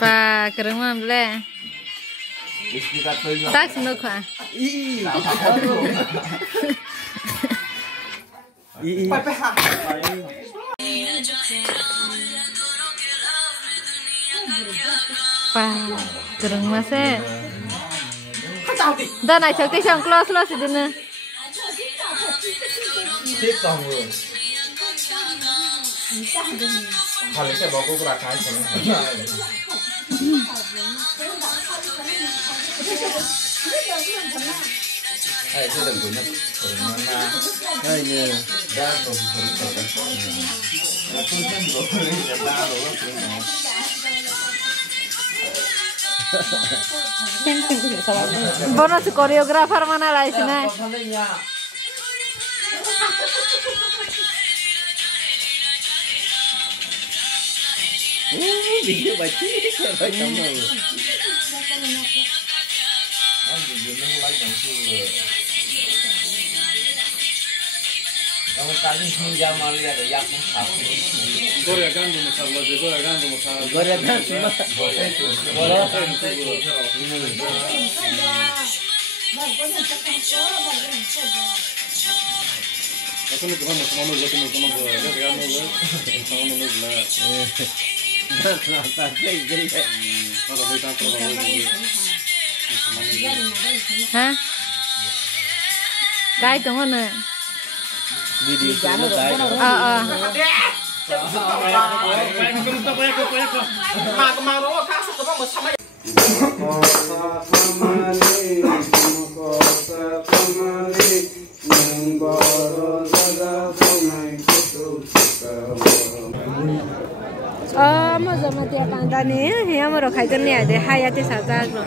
Pa kereng mah bele. Tak senuk ah. Pa kereng mah se. Dan ai chakti sang close lo sidina. Kalau saya bawa ke rakai sana. Itu dan punya mana? Ini dah aku kan boleh kata lo Bonus koreografer mana lah sini? Video baca siapa kamu? Kamu tadi hingga malia ada yak musafir. Goregan tu masalah, goregan tu masalah. Goregan cuma. Aku ni tuhan macam mana jadi macam mana boleh, kan boleh, macam mana boleh. Tak jadi. Kalau kita terlalu. Hah? Cái tông anh nè. Video nó cái. Kemang lo kasut kemang bersama. Mà giờ mà tiệc ăn ta nè, hay mà rồi khai cái này để hai cái sao ta rồi.